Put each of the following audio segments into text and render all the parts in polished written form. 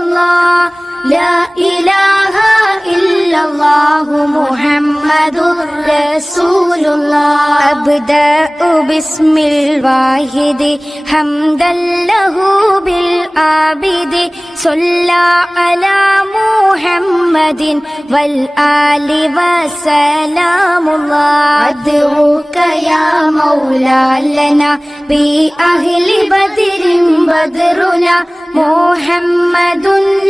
الله لا إله إلا الله محمد رسول الله أبدأ باسم الواحد حمدا له بالعابد صلى على محمد والآل وسلام الله أدعوك يا مولا لنا بأهل بدر بدرنا محمد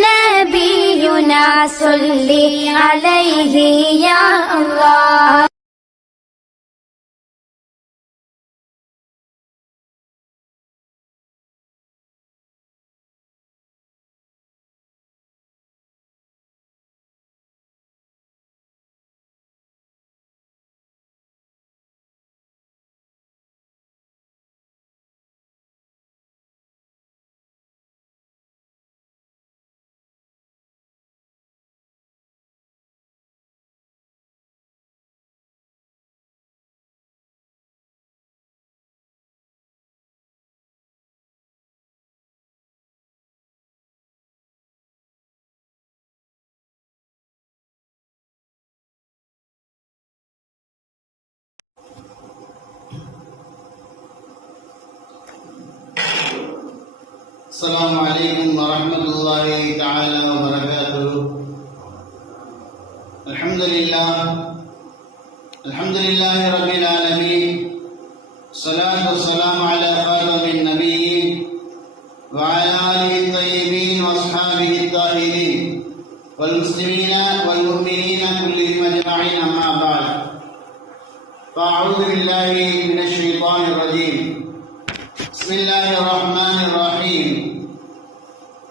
نبينا صل عليه يا الله. السلام عليكم ورحمة الله تعالى وبركاته. الحمد لله رب العالمين، الصلاة والسلام على خاتم النبيين وعلى آله الطيبين وأصحابه الطاهرين والمسلمين والمؤمنين كلهم أجمعين، أما بعد، فأعوذ بالله من الشيطان الرجيم. بسم الله الرحمن الرحيم.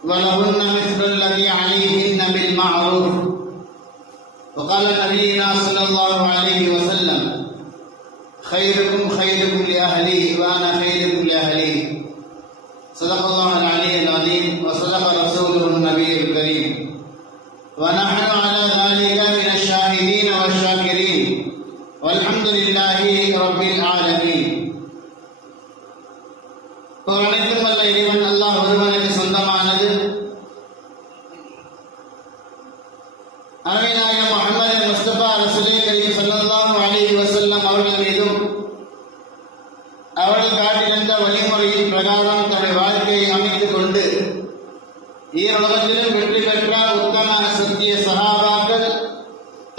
ولهن مثل الذي عليهن بالمعروف. وقال نبينا صلى الله عليه وسلم: خيركم خيركم لأهلي وأنا خيركم لأهلي. صدق الله العلي العظيم وصدق رسوله النبي الكريم، ونحن على ذلك من الشاهدين والشاكرين، والحمد لله رب العالمين. அனைத்தும் வல்ல இறைவன் அல்லாஹ் ஒருவனுக்கு சொந்தமானது. அருமைநாயகம் முஹம்மது முஸ்தபா ரசூலே கரீம் ஸல்லல்லாஹு அலைஹி வஸல்லம் அவர்கள் மீதும் அவர்கள் காட்டியிருந்த வழிமுறையின் பிரகாரம் தன்னுடைய வாழ்க்கையை அமைத்துக் கொண்டு ஈருலகத்திலும் வெற்றி பெற்ற உத்தம சத்திய சஹாபாக்கள்,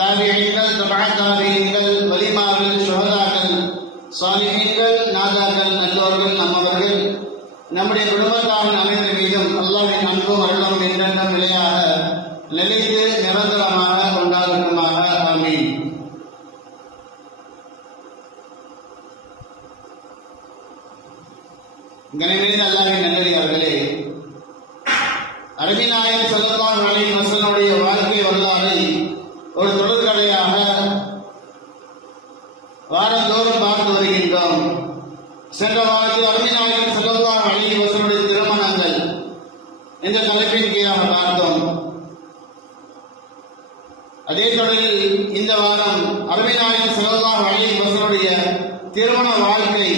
தாபிஈன்கள், தபஅ தாபிஈன்கள், வலிமார்கள், ஷுஹதாக்கள், சாலிஹீன்கள், நாதாக்கள், நல்லோர்கள், நம்மவர்கள், நம்முடைய குடும்பத்தாரின் அனைவரின் மீதும் அல்லாஹ்வின் அன்பும் அருளும் என்றென்றும் நிலையாக நிலைத்து நிரந்தரமாக கொண்டாடட்டுமாக. ஆமீன். கனிமிகு அல்லாஹ்வின் நல்லடியார்களே, அருமை நாயகம் ஸல்லல்லாஹு அலைஹி வஸல்லம் வாழ்க்கை வரலாறை ஒரு தொடர்கதையாக வாரந்தோறும் பார்த்து வருகின்றோம். சென்ற வாரத்தில் அருமை நாயகம் ஸல்லல்லாஹு அலைஹி வஸல்லம் திருமணங்கள் என்ற தலைப்பின் கீழாக பார்த்தோம். அதே தொடரில் இந்த வாரம் அருமை நாயகம் ஸல்லல்லாஹு அலைஹி வஸல்லம் திருமண வாழ்க்கை,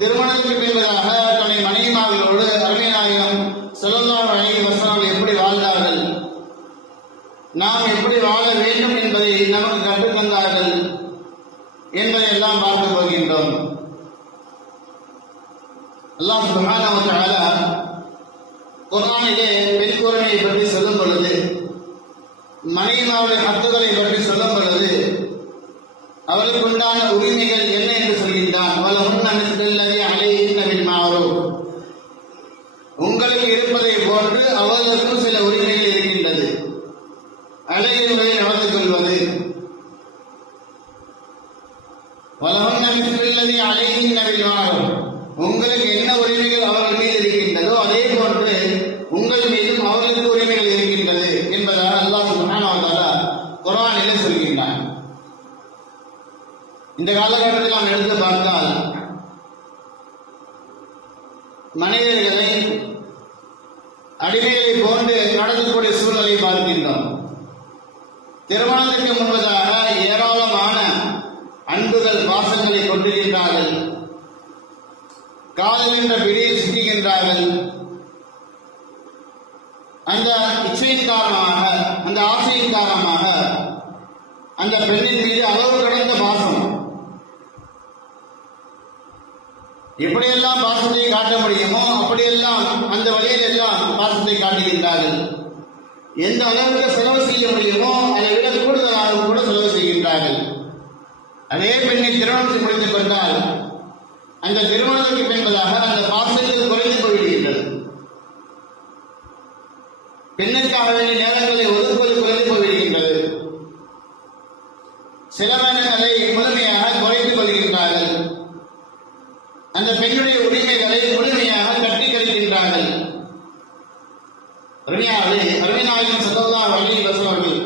திருமணத்திற்கு பின்பதாக தன்னை மனைவிமார்களோடு அருமை நாயகம் ஸல்லல்லாஹு அலைஹி வஸல்லம் எப்படி வாழ்ந்தார்கள், நாம் எப்படி வாழ வேண்டும் என்பதை நமக்கு கற்றுத் தந்தார்கள் என்பதை எல்லாம் பார்க்க போகின்றோம். அல்லாஹ் சுப்ஹானஹு வ தஆலா குர்ஆனிலே பெண் கூர்மையை பற்றி சொல்லும் பொழுது, மனைவிமாருடைய ஹக்குகளை பற்றி சொல்லும் பொழுது அவர்களுக்கு உண்டான உரிமைகள் என்ன என்று சொல்கின்றான். வலஹுன்ன மிஸ்லுல்லதி அலைஹின்ன பில் மஅரூஃப். உங்களுக்கு இருப்பதை போன்று அவர்களுக்கும் சில உரிமைகள் இருக்கின்றது. அழகியவரை நடந்து கொள்வது. வலஹுன்ன மிஸ்லுல்லதி அலைஹின்ன பில் மஅரூஃப். உங்களுக்கு என்ன உரிமைகள் அவர்கள் மீது இருக்கின்றதோ அதே போன்று உங்கள் மீதும் அவர்களுக்கு உரிமைகள் இருக்கின்றது என்பதாக அல்லாஹ் சுப்ஹானஹு வ தஆலா குர்ஆனிலே சொல்கின்றான். இந்த காலகட்டத்தில் நாம் எடுத்து பார்த்தால் மனிதர்களை அடிமைகளை போன்று நடத்தக்கூடிய சூழலை பார்க்கின்றோம். திருமணத்திற்கு முன்பதாக ஏராளமான அன்புகள், பாசங்களை கொண்டிருக்கின்றார்கள். காதல் என்ற பிடியில் சிக்குகின்றார்கள். அந்த இச்சையின் காரணமாக, அந்த ஆசையின் காரணமாக அந்த பெண்ணின் மீது அளவு கடந்த பாசம், எப்படியெல்லாம் பாசத்தை காட்ட முடியுமோ அப்படியெல்லாம் அந்த வழியில் எல்லாம் பாசத்தை காட்டுகின்றார்கள். எந்த அளவுக்கு செலவு செய்ய முடியுமோ அதை விட கூடுதலாக கூட செலவு செய்கின்றார்கள். அதே பெண்ணை திருமணத்தை முடித்துக் கொண்டால் அந்த திருமணத்திற்கு என்பதாக அந்த பாசத்தில் குறைந்து போய்விடுகின்றது. பெண்ணுக்காக வேண்டிய நேரங்களை ஒதுக்குவது குறைந்து போய்விடுகின்றது. சில நேரங்களை முழுமையாக குறைத்துக் கொள்கின்றார்கள். அந்த பெண்ணுடைய உரிமைகளை முழுமையாக கட்டி கழிக்கின்றார்கள். அருமைநாயகம் ஸல்லல்லாஹு அலைஹி வஸல்லம்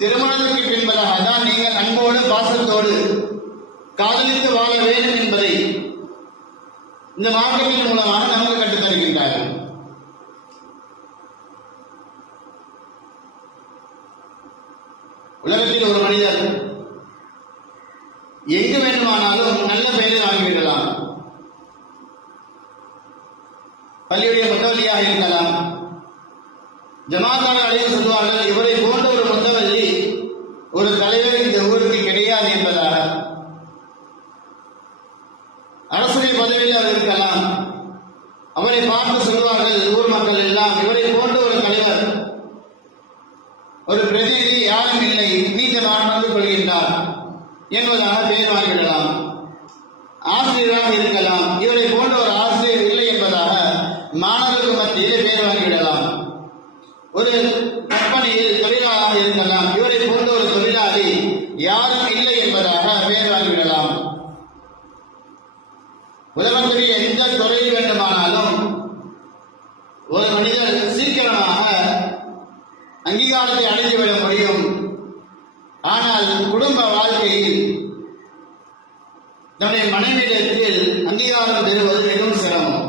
திருமணத்திற்கு பின்பதாக தான் நீங்கள் அன்போடு பாசத்தோடு காதலித்து வாழ வேண்டும் என்பதை இந்த மார்க்கத்தின் மூலமாக நமக்கு கற்றுத் தருகின்றார்கள். உலகத்தில் ஒரு மனிதர் எங்கு வேண்டுமானாலும் நல்ல பெயரை வாங்கிவிடலாம். பள்ளியுடைய முத்தவல்லியாக இருக்கலாம். ஜமாத்தான அழைத்து சொல்வார்கள், இவரை போன்ற ஒரு முத்தவல்லி ஒரு தலைவர் இந்த ஊருக்கு கிடையாது என்பதாக. அரசுடைய பதவியில் அவர் இருக்கலாம். அவரை பார்த்து சொல்வார்கள் ஊர் மக்கள் எல்லாம், இவரை போன்ற ஒரு தலைவர், ஒரு பிரதிநிதி யாரும் இல்லை, நீச்சல் நடந்து கொள்கின்றார் என்பதாக பெயர் வாங்கிவிடலாம். ஆசிரியராக இருக்கலாம். இவரை போன்ற ஒரு ஆசிரியர் இல்லை என்பதாக மாணவர்களுக்கு மத்தியில் பெயர் வாங்கிவிடலாம். ஒரு கம்பெனியில் தொழிலாளராக இருக்கலாம். இவரை போன்ற ஒரு தொழிலாளி யாரும் இல்லை என்பதாக பெயர் வாங்கிவிடலாம். உலகத்துடைய எந்த துறையில் வேண்டுமானாலும் ஒரு மனிதர் சீக்கிரமாக அங்கீகாரத்தை அடைந்துவிட முடியும். ஆனால் குடும்ப வாழ்க்கையில் தன்னுடைய மனைவியிடத்தில் அங்கீகாரம் பெறுவது மிகவும் சிரமம்.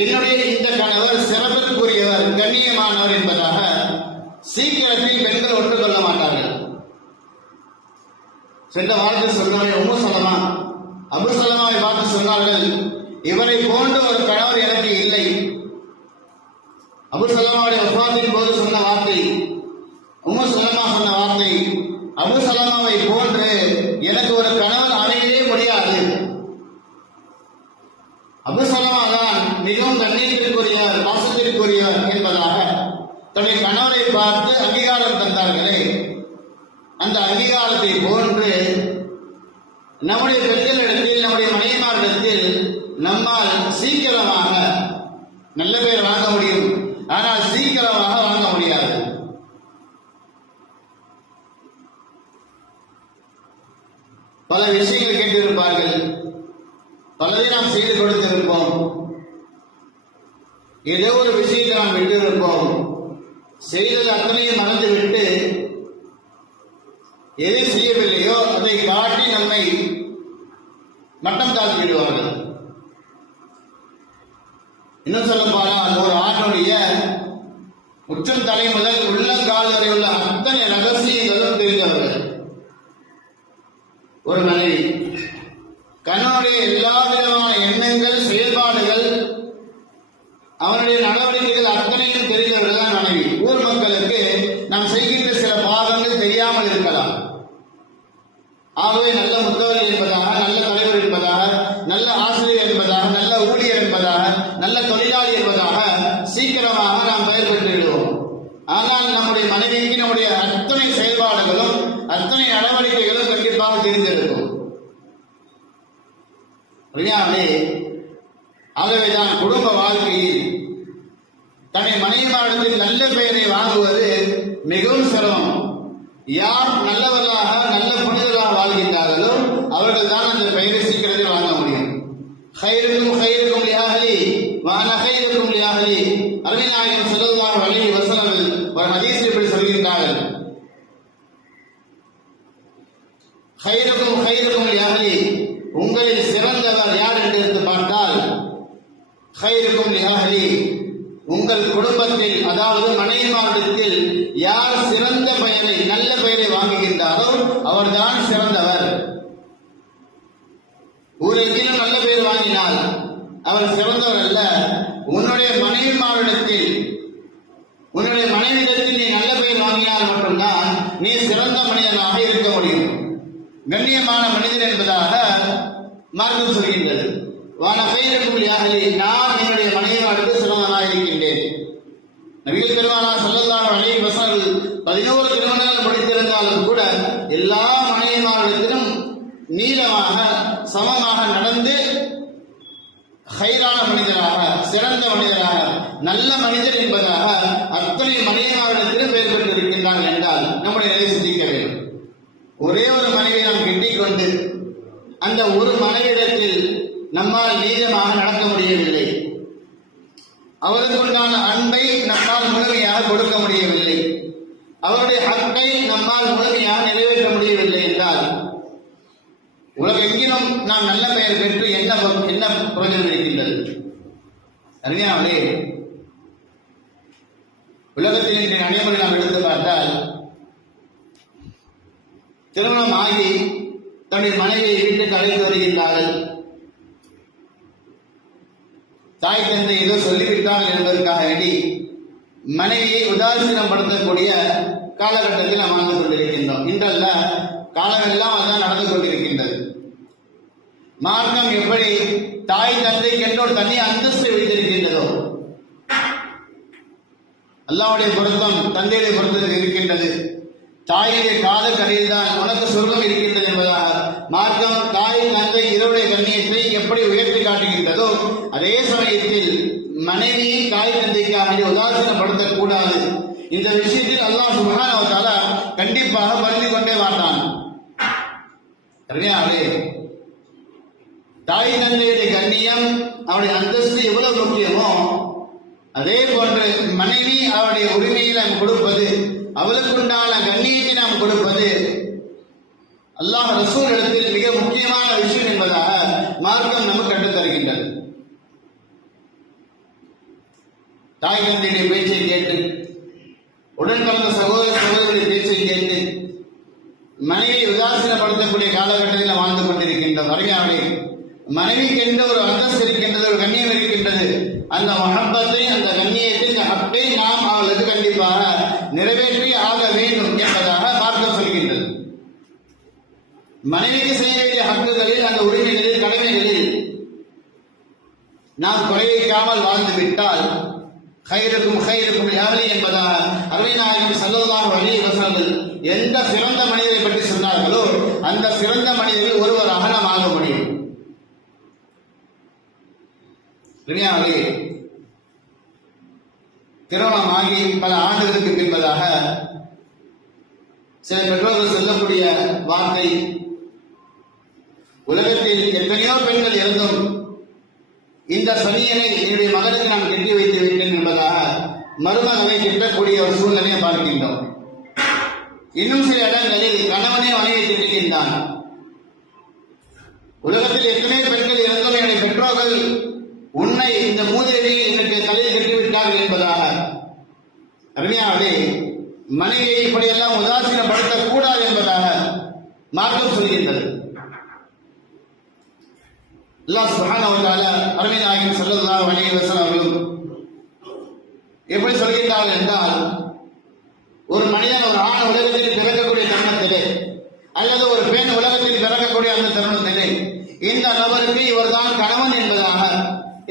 என்னுடைய இந்த கணவர் சிறப்பிற்குரியவர், கண்ணியமானவர் என்பதாக சீக்கிரத்தில் பெண்கள் ஒட்டுக்கொள்ள மாட்டார்கள். சென்ற வாரத்தில் சொன்னார்கள் உம்மு சலமா, அபு சலமாவை பார்த்து சொன்னார்கள், இவரை போன்ற ஒரு கணவர் எனக்கு இல்லை. அபு சலமாவுடைய வஃபாத்தின் போது சொன்ன வார்த்தை, உம்மு சலமா சொன்ன வார்த்தை, அபு சலமாவை போன்று எனக்கு ஒரு கணவன் அமையவே முடியாது. அபு சலமா தான் மிகவும் கண்ணியத்திற்குரியவர், பாசத்திற்குரியவர் என்பதாக தன்னுடைய கணவரை பார்த்து அங்கீகாரம் தந்தார்களே, அந்த அங்கீகாரத்தை போன்று நம்முடைய பெண்களிடத்தில், நம்முடைய மனைவிமாரிடத்தில் நம்மால் சீக்கிரமாக நல்ல பேர் வாங்க முடியும். ஆனால் சீக்கிரமாக வாங்க முடியாது. பல விஷயங்கள் கேட்டிருப்பார்கள், பலதை நாம் செய்து கொடுத்திருப்போம். ஏதோ ஒரு விஷயத்தை நாம் விட்டிருப்போம். செய்தது அத்தனையும் மறந்துவிட்டு எதை செய்யவில்லையோ அதை காட்டி நம்மை மட்டம் தாக்கி விடுவார்கள். இன்னும் சொல்ல போனால் ஒரு ஆணுடைய உச்சம் தலை முதல் உள்ளங்கால் வரை உள்ள அத்தனை ரகசியங்களும் தெரிந்தவர்கள். ஒரு மனைவி கணவனுடைய எல்லா விதமான எண்ணங்கள், செயல்பாடுகள், அவனுடைய நடவடிக்கைகள் அத்தனையும் தெரிந்தவர்கள் தான் மனைவி. ஊர் மக்களுக்கு நாம் செய்கின்ற சில பாவங்கள் தெரியாமல் இருக்கலாம். ஆகவே நல்ல முத்தவர் என்பதாக, நல்ல தலைவர் என்பதாக, நல்ல ஆசிரியர் என்பதாக, நல்ல ஊழியர் என்பதாக, நல்ல தொழிலாளி என்பதாக சீக்கிரமாக நாம் பெயர் பெற்று விடுவோம். ஆனால் நம்முடைய மனைவிக்கு நம்முடைய அத்தனை செயல்பாடுகளும் அத்தனை நடவடிக்கைகளும் கண்டிப்பாக தெரிந்திருக்கும். ஆகவேதான் குடும்ப வாழ்க்கையில் தன்னை மனைவிமாரிடத்தில் நல்ல பெயரை வாங்குவது மிகவும் சிரமம். யார் நல்லவர்களாக, நல்ல புனிதர்களாக வாழ்கின்றார்களோ அவர்கள் தான் அந்த பெயரை சீக்கிரத்தில் வாங்க முடியும். கைருக்கும் கைருக்கும் லியாஹலி வான கைருக்கும் லியாஹலி. அருமைநாயகம் ஸல்லல்லாஹு அலைஹி வஸல்லம் ஒரு ஹதீஸில் இப்படி சொல்கின்றார்கள், கைருக்கும் கைருக்கும் லியாஹலி, உங்களில் சிறந்தவர் யார் என்று எடுத்து பார்த்தால் கைருக்கும் லியாஹலி, உங்கள் குடும்பத்தில், அதாவது மனைவிமாரிடத்தில் யார் சிறந்த பெயரை, நல்ல பெயரை வாங்குகின்றாரோ அவர்தான் சிறந்தவர். ஊரெங்கிலும் நல்ல பெயர் வாங்கினால் அவர் சிறந்தவர் அல்ல. உன்னுடைய மனைவிமாரிடத்தில் கொண்டுதான் நீ சிறந்த மனிதனாக இருக்க முடியும். கண்ணியமான மனிதன் என்பதாக மார்க்கம் சொல்கின்றது. வான கைரக்கும் யாகலி, நான் என்னுடைய மனைவியோடு சிறந்தனாக இருக்கின்றேன். நபிகள் பெருமானார் ஸல்லல்லாஹு அலைஹி வஸல்லம் 11 திருமணங்கள் முடித்திருந்தாலும் கூட எல்லா மனைவிமாரிடத்திலும் நீளமாக சமமாக நடந்து ஹைரான மனிதராக, சிறந்த மனிதராக, நல்ல மனிதர் என்பதாக அத்தனை மனைவிமாரிடத்திலும் பெயர் பெற்றிருக்கின்றார் என்றால் நம்முடைய நிலை சிந்திக்க வேண்டும். ஒரே ஒரு மனைவியை நாம் கெட்டிக் கொண்டு அந்த ஒரு மனைவியிடத்தில் நம்மால் நீளமாக நடக்க முடியவில்லை, அவருக்குண்டான அன்பை நம்மால் முழுமையாக கொடுக்க முடியவில்லை, அவருடைய ஹக்கை நம்மால் முழுமையாக நிறைவேற்ற முடியவில்லை என்றால் உலகெங்கிலும் நாம் நல்ல பெயர் பெற்று என்ன பிரயோஜனம் இருக்கின்றது? அறிஞாவளே, உலகத்தில் இன்றைய நடைமுறை நாம் எடுத்து பார்த்தால் திருமணம் ஆகி தன்னுடைய மனைவியை வீட்டுக்கு அழைத்து வருகின்றார்கள். தாய் தந்தை ஏதோ சொல்லிவிட்டார்கள் என்பதற்காக வேண்டி மனைவியை உதாசீனப்படுத்தக்கூடிய காலகட்டத்தில் நாம் வாழ்ந்து கொண்டிருக்கின்றோம். இன்றல்ல, காலமெல்லாம் அதுதான் நடந்து கொண்டிருக்கின்றது. மார்க்கம் எப்படி தாய் தந்தைக்கு என்று ஒரு தனி அந்தஸ்தை வைத்திருக்கின்றதோ, அல்லாஹ்வுடைய பொருத்தம் தந்தையுடைய பொருத்தத்தில் இருக்கின்றது. தாயுடைய காதல் கரையில் தான் உனக்கு சொர்க்கம் இருக்கின்றது என்பதாக மார்க்கம் தாய் தந்தை இருவருடைய கண்ணியத்தை எப்படி உயர்த்தி காட்டுகின்றதோ, அதே சமயத்தில் மனைவியை தாய் தந்தைக்காக உதாசீனப்படுத்தக்கூடாது. இந்த விஷயத்தில் அல்லாஹ் சுப்ஹானஹு வ தஆலா கண்டிப்பாக பரிந்து கொண்டே மாட்டான். தாய் தந்தையுடைய கண்ணியம், அவருடைய அந்தஸ்து எவ்வளவு முக்கியமோ அதே போன்று மனைவி அவருடைய உரிமையை நாம் கொடுப்பது, அவளுக்குண்டான கண்ணியத்தை நாம் கொடுப்பது அல்லாஹ் ரசூல் இடத்தில் மிக முக்கியமான விஷயம் என்பதாக மார்க்கம் நமக்கு கற்றுத் தருகின்றது. தாய் தந்தையுடைய பேச்சை கேட்டு, உடன் பிறந்த சகோதர சகோதரியுடைய பேச்சை கேட்டு மனைவியை உதாசீனப்படுத்தக்கூடிய காலகட்டத்தில் வாழ்ந்து கொண்டிருக்கின்றோம். அறிஞர்களே, மனைவிக்கு என்ற ஒரு அந்தஸ்து இருக்கின்றது, ஒரு கண்ணியம் இருக்கின்றது. அந்த மஹப்பத்தை, அந்த கண்ணியத்தை, இந்த ஹக்கை நாம் அவர்களுக்கு கண்டிப்பாக நிறைவேற்றி ஆக வேண்டும் என்பதாக மார்க்கம் சொல்கின்றது. மனைவிக்கு செய்ய வேண்டிய ஹக்குகளில், அந்த உரிமைகளில், கடமைகளில் நாம் குறை வைக்காமல் வாழ்ந்து விட்டால் கைருக்கும் கைருக்கும் யாரு என்பதாக அருமைநாயகம் ஸல்லல்லாஹு அலைஹி வஸல்லம் எந்த சிறந்த மனிதரை பற்றி சொன்னார்களோ அந்த சிறந்த மனிதர்கள் ஒருவராக நாம் ஆக முடியும். திருமணம் ஆகி பல ஆண்டுகளுக்கு பின்பதாக சில பெற்றோர்கள் சொல்லக்கூடிய வார்த்தை, உலகத்தில் எத்தனையோ பெண்கள் இருந்தும் இந்த சனியனை என்னுடைய மகனுக்கு நான் கட்டி வைத்து விட்டேன் என்பதாக மருமகனை கட்டக்கூடிய ஒரு சூழ்நிலையை பார்க்கின்றோம். இன்னும் சில இடங்களில் கணவனே மனைவியை திட்டுகின்றான். உலகத்தில் எத்தனை பெண்கள் இருந்தும் என்னுடைய பெற்றோர்கள் உன்னை இந்த மூதேவியை எனக்கு தலையில் கட்டிவிட்டார்கள் என்பதாக. அருமையானே, மனைவியை இப்படியெல்லாம் உதாசீனப்படுத்தக் கூடாது என்பதாக மார்க்கம் சொல்கின்றது. அல்லாஹ் சுப்ஹானஹு வ தஆலா அருமைநாயகம் ஸல்லல்லாஹு அலைஹி வஸல்லம் அவர்கள் எப்படி சொல்கின்றார்கள் என்றால், ஒரு மனிதன், ஒரு ஆண் உலகத்தில் பிறக்கக்கூடிய தருணத்திலே அல்லது ஒரு பெண் உலகத்தில் பிறக்கக்கூடிய அந்த தருணத்திலே இந்த நபருக்கு இவர்தான் கணவன் என்பதாக,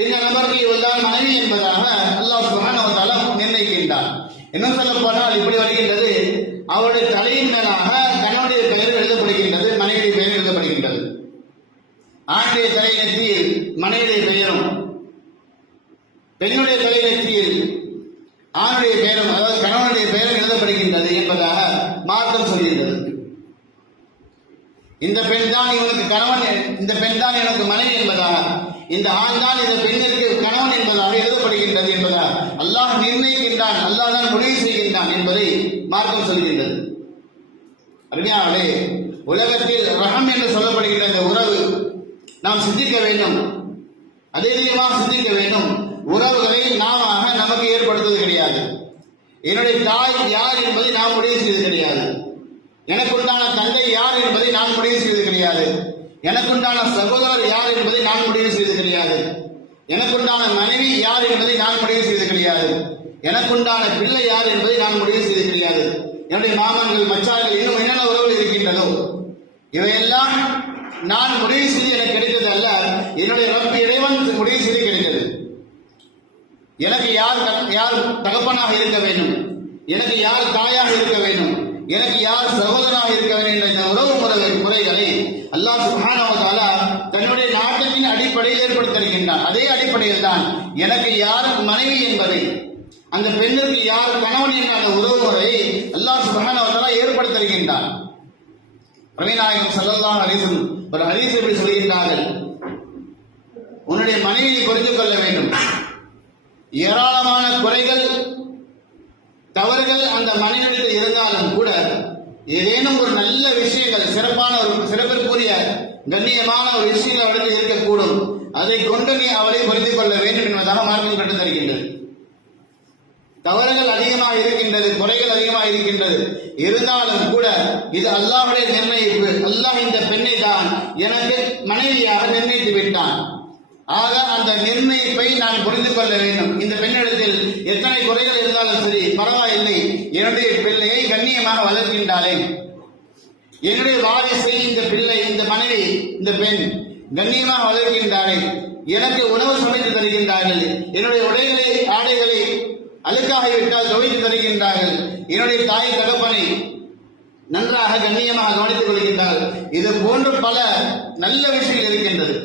இந்த நபருக்கு இவர்தான் மனைவி என்பதாக அல்லாஹ் சுப்ஹானஹு வ தஆலா நிர்ணயிக்கின்றார். இன்னும் சொல்ல போனால் இப்படி வருகின்றது, அவருடைய தலையின் மேலாக கணவனுடைய பெயர் எழுதப்படுகின்றது, மனைவியுடைய பெயர் எழுதப்படுகின்றது. ஆணுடைய தலை நெற்றியில் மனைவியுடைய பெயரும், பெண்ணுடைய தலை நெற்றியில் ஆணுடைய பெயரும், அதாவது கணவனுடைய பெயரும் எழுதப்படுகின்றது என்பதாக மார்க்கம் சொல்கின்றது. இந்த பெண் தான் இவனுக்கு கணவன், இந்த பெண் தான் எனக்கு மனைவி என்பதாக, இந்த ஆண் தான் இந்த பெண்ணிற்கு கணவன் என்பதாக எழுதப்படுகின்றது என்பதாக அல்லாஹ் நிர்ணயிக்கின்றான், அல்லாஹ் தான் முடிவு செய்கின்றான் என்பதை மார்க்கம் சொல்கின்றது. அருமையானே, உலகத்தில் ரஹம் என்று சொல்லப்படுகின்ற இந்த உறவு நாம் சிந்திக்க வேண்டும், அதிகமாக சிந்திக்க வேண்டும். உறவுகளை நாம நமக்கு ஏற்படுத்துவது கிடையாது. என்னுடைய தாய் யார் என்பதை நாம் முடிவு செய்வது கிடையாது. எனக்குண்டான தந்தை யார் என்பதை நான் முடிவு செய்வது கிடையாது. எனக்குண்டான சகோதரர் யார் என்பதை நான் முடிவு செய்வது கிடையாது. எனக்குண்டான மனைவி யார் என்பதை நான் முடிவு செய்வது கிடையாது. எனக்குண்டான பிள்ளை யார் என்பதை நான் முடிவு செய்வது கிடையாது. என்னுடைய மாமன்கள், மச்சார்கள், இன்னும் என்னென்ன உறவுகள் இருக்கின்றதோ இவையெல்லாம் நான் முடிவு செய்து எனக்கு கிடைத்தது அல்ல, என்னுடைய ரப்பு இறைவன் முடிவு செய்து கிடைத்தது. எனக்கு யார் தகப்பனாக இருக்க வேண்டும், எனக்கு யார் தாயாக இருக்க வேண்டும், எனக்கு யார் சகோதரனாக இருக்க வேண்டும் என்ற இந்த உறவு முறைகளை அல்லாஹ் சுப்ஹானஹு வ தஆலா தன்னுடைய நாட்டத்தின் அடிப்படையில் ஏற்படுத்தியிருக்கின்றான். அதே அடிப்படையில் தான் எனக்கு யார் மனைவி என்பதை, அந்த பெண்ணுக்கு யார் கணவன் என்ற அந்த உறவு முறையை அல்லாஹ் சுப்ஹானஹு வ தஆலா ஏற்படுத்தியிருக்கின்றான். நபிநாயகம் ஸல்லல்லாஹு அலைஹி வஸல்லம் ஒரு ஹதீஸ் இப்படி சொல்கின்றார்கள், உன்னுடைய மனைவியை புரிந்து கொள்ள வேண்டும். ஏராளமான குறைகள் தவறுகள் அந்த மனைவிடத்தில் இருந்தாலும் கூட ஏதேனும் ஒரு நல்ல விஷயங்கள், சிறப்பான ஒரு சிறப்பிற்குரிய கண்ணியமான ஒரு விஷயங்கள் அவளுக்கு இருக்கக்கூடும். அதை கொண்டு நீ அவளை புரிந்து கொள்ள வேண்டும் என்பதாக மார்க்கம் கண்டு தருகின்றது. தவறுகள் அதிகமாக இருக்கின்றது, குறைகள் அதிகமாக இருக்கின்றது, இருந்தாலும் கூட இது அல்லாஹ்வுடைய நிர்ணயிப்பு. அல்லாஹ் இந்த பெண்ணை தான் எனக்கு மனைவியாக நிர்ணயித்து விட்டான். ஆக அந்த நிர்ணயிப்பை நான் புரிந்து கொள்ள வேண்டும். இந்த பெண்ணிடத்தில் எத்தனை குறைகள் இருந்தாலும் சரி பரவாயில்லை, என்னுடைய பிள்ளையை கண்ணியமாக வளர்க்கின்றாளே, என்னுடைய வாரிசை இந்த பிள்ளை, இந்த மனைவி, இந்த பெண் கண்ணியமாக வளர்க்கின்றாளே, எனக்கு உணவு சமைத்து தருகின்றார்கள், என்னுடைய உடைகளை ஆடைகளை அழுக்காகிவிட்டால் துவைத்து தருகின்றார்கள், என்னுடைய தாய் தகப்பனை நன்றாக கண்ணியமாக கவனித்துக் கொள்கின்றார்கள். இது போன்று பல நல்ல விஷயங்கள் இருக்கின்றது.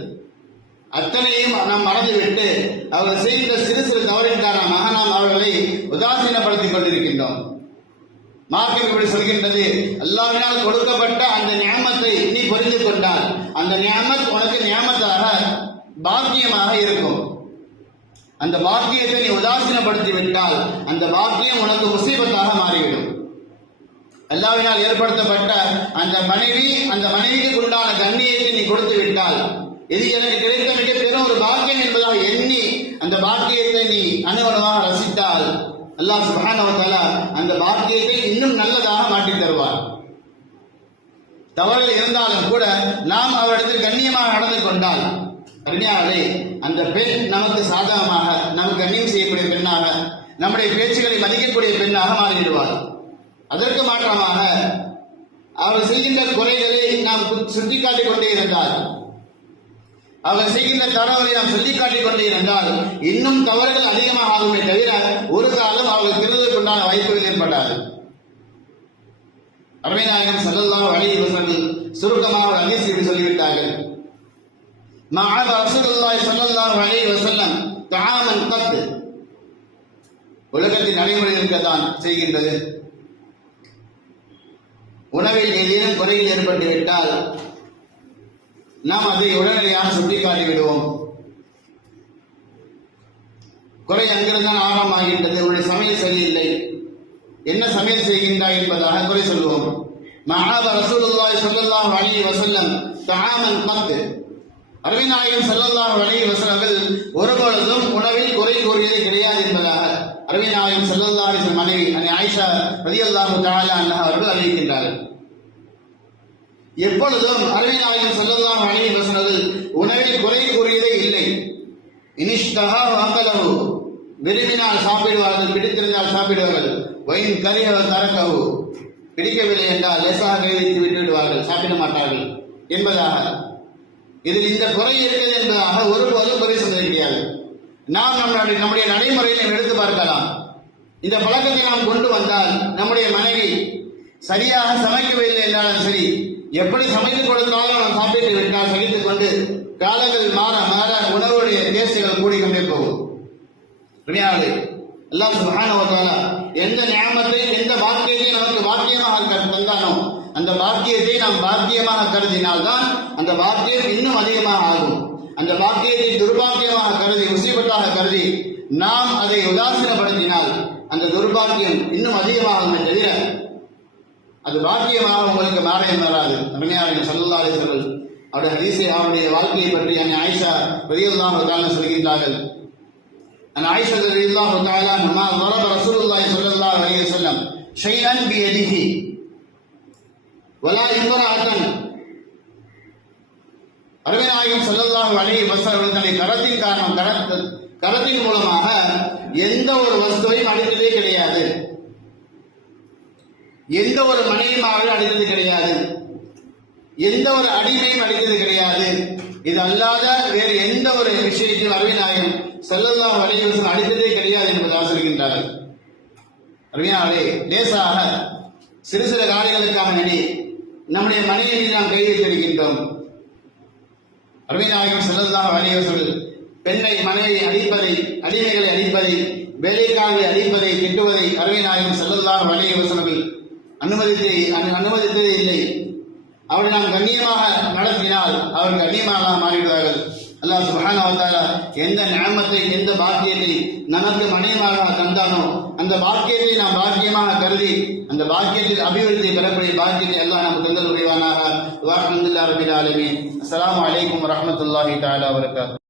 அத்தனையும் நாம் மறந்துவிட்டு அவர் செய்த சிறு சிறு தவறின் காரணமாக நாம் அவர்களை உதாசீனப்படுத்திக் கொண்டிருக்கின்றோம். மார்க்கம் இப்படி சொல்கின்றது, அல்லாஹ்வினால் கொடுக்கப்பட்ட அந்த நியமத்தை நீ புரிந்து கொண்டால் அந்த நியமத் உனக்கு நியமத்தாக பாக்கியமாக இருக்கும். அந்த பாக்கியத்தை நீ உதாசீனப்படுத்தி விட்டால் அந்த பாக்கியம் உனக்கு முசீபத்தாக மாறிவிடும். அல்லாஹ்வினால் ஏற்படுத்தப்பட்ட அந்த மனைவிக்கு உண்டான கண்ணியத்தை நீ கொடுத்து விட்டால் இது எனக்கு கிடைத்த மிக பெரும் ஒரு பாக்கியம் என்பதாக எண்ணி அந்த பாக்கியத்தை நீ அனுவனமாக ரசித்தால் அல்லாஹ் சுப்ஹானஹு வ தஆலா அந்த பாக்கியத்தை இன்னும் நல்லதாக மாற்றி தருவார். தவறுகள் இருந்தாலும் கூட நாம் அவரிடத்தில் கண்ணியமாக நடந்து கொண்டால் கண்ணியாவே அந்த பெண் நமக்கு சாதகமாக, நமக்கு கண்ணியம் செய்யக்கூடிய பெண்ணாக, நம்முடைய பேச்சுகளை மதிக்கக்கூடிய பெண்ணாக மாறிவிடுவார். அதற்கு மாற்றமாக அவர் செய்கின்ற குறைகளை நாம் சுட்டிக்காட்டிக் கொண்டே இருந்தால், அவர் செய்கின்ற தவறுகளை நாம் சொல்லிக்காட்டிக் கொண்டே இருந்தால் இன்னும் தவறுகள் அதிகமாக ஆகுமே தவிர ஒரு காலம் அவர்கள் திருவதற்குண்டான வாய்ப்புகள் ஏற்படாது. அருமைநாயகம் ஸல்லல்லாஹு அலைஹி வஸல்லம் சுருக்கமாக ஒரு ஹதீஸ் இப்படி சொல்லிவிட்டார்கள், மஅத ரசூலுல்லாஹி ஸல்லல்லாஹு அலைஹி வஸல்லம் தஆமன் கத். உலகத்தின் நடைமுறை இருக்கத்தான் செய்கின்றது. உணவில் ஏதேனும் குறைகள் ஏற்பட்டு விட்டால் நாம் அதை உடனடியாக சுட்டிக்காட்டி விடுவோம். குறை அங்கிருந்தான் ஆரம்பமாகின்றது, உன்னுடைய சமையல் சரியில்லை, என்ன சமையல் செய்கின்றாய் என்பதாக குறை சொல்லுவோம். மஅத ரசூலுல்லாஹி ஸல்லல்லாஹு அலைஹி வஸல்லம் தஆமன் கத். அருமைநாயகம் ஸல்லல்லாஹு அலைஹி வஸல்லம் ஒருபொழுதும் உணவில் குறை கூறியது கிடையாது என்பதாக அருமைநாயகம் ஸல்லல்லாஹு அலைஹி வஸல்லம் மனைவி ஆயிஷா ரலியல்லாஹு தஆலா அன்ஹா அவர்கள் அறிவிக்கின்றார்கள். எப்பொழுதும் அருமைநாயகம் ஸல்லல்லாஹு அலைஹி வஸல்லம் உணவில் குறை கூறியதே இல்லை. இனிஷ்தஹா அகலஹு, விரும்பினால் சாப்பிடுவார்கள், பிடித்திருந்தால் சாப்பிடுவார்கள். வைன் கரிஹ தரக்கஹு, பிடிக்கவில்லை என்றால் லேசாக கைவிட்டு விட்டு விடுவார்கள், சாப்பிட மாட்டார்கள் என்பதாக. இதில் இந்த குறை இருக்கிறது என்பதாக ஒருபோதும் குறை சொல்வது கிடையாது. நாம் நம்முடைய நடைமுறையை எடுத்து பார்க்கலாம். இந்த பழக்கத்தை நாம் கொண்டு வந்தால் நம்முடைய மனைவி சரியாக சமைக்கவில்லை என்றாலும் சரி, எப்படி சமைத்துக் கொடுத்தாலும் நாம் சாப்பிட்டு விட்டால் சகித்துக் கொண்டு காலங்கள் மாற மாற உணவுடைய தேசங்கள் கூடிக்கொண்டே போகும். அல்லாஹ் சுப்ஹானஹு வ தஆலா எந்த நியமத்தை, எந்த பாக்கியத்தை நமக்கு பாக்கியமாக தந்தானோ அந்த பாக்கியத்தை நாம் பாக்கியமாக கருதினால்தான் அந்த பாக்கியம் இன்னும் அதிகமாக ஆகும். அந்த பாக்கியத்தை துர்பாக்கியமாக கருதி, முசீபத்தாக கருதி நாம் அதை உதாசீனப்படுத்தினால் அந்த துர்பாக்கியம் இன்னும் அதிகமாகும் தவிர அது பாக்கியமாக உங்களுக்கு மாறவே வராது. நபியாரின் ஸல்லல்லாஹு அலைஹி வஸல்லம் அவருடைய ஹதீஸை, அவருடைய வாழ்க்கையை பற்றி ஆயிஷா ரலியல்லாஹு தஆலா சொல்கின்றார்கள். ஆயிஷா ரலியல்லாஹு தஆலா அன்ஹா ضرب رسول الله صلى الله عليه وسلم شيئا بيده ولا امرأة. அருமைநாயகம் ஸல்லல்லாஹு அலைஹி வஸல்லம் தன்னை கரத்தின் மூலமாக எந்த ஒரு வஸ்துவையும் அடித்ததே கிடையாது. எந்த ஒரு மனைவிமார்கள் அடித்தது கிடையாது, எந்த ஒரு அடிமையும் அடித்தது கிடையாது. இது அல்லாத வேறு எந்த ஒரு விஷயத்தையும் அருமை நாயகம் ஸல்லல்லாஹு அலைஹி வஸல்லம் அடித்ததே கிடையாது என்பதாக சொல்கின்றார்கள். அருமையானவர்களே, லேசாக சிறு சிறு காரியங்களுக்காக நடி நம்முடைய மனைவியை நாம் கை வைத்திருக்கின்றோம். அருமை நாயகம் ஸல்லல்லாஹு அலைஹி வஸல்லம் பெண்ணை மனைவி அடிப்பதை, அடிமைகளை அடிப்பதை, வேலைக்காரர்களை அடிப்பதை, திட்டுவதை அருமை நாயகம் ஸல்லல்லாஹு அலைஹி வஸல்லம் அனுமதித்ததே இல்லை. அவரை நாம் கண்ணியமாக நடத்தினால் அவர்கள் கண்ணியமாக மாறிவிடுவார்கள். அல்லாஹ் சுப்ஹானஹு வ தஆலா எந்த நிஅமத்தை, எந்த பாக்கியத்தை நமக்கு மனைவியாக தந்தானோ அந்த பாக்கியத்தை நாம் பாக்கியமாக கருதி அந்த பாக்கியத்தில் அபிவிருத்தி பெறக்கூடிய பாக்கியத்தை அல்லாஹ் நமக்கு தந்தல் புரிவானாக. வல்ஹம்துலில்லாஹி ரப்பில் ஆலமீன். அஸ்ஸலாமு அலைக்கும் வரஹ்மத்துல்லாஹி தஆலா வபரகாத்துஹு.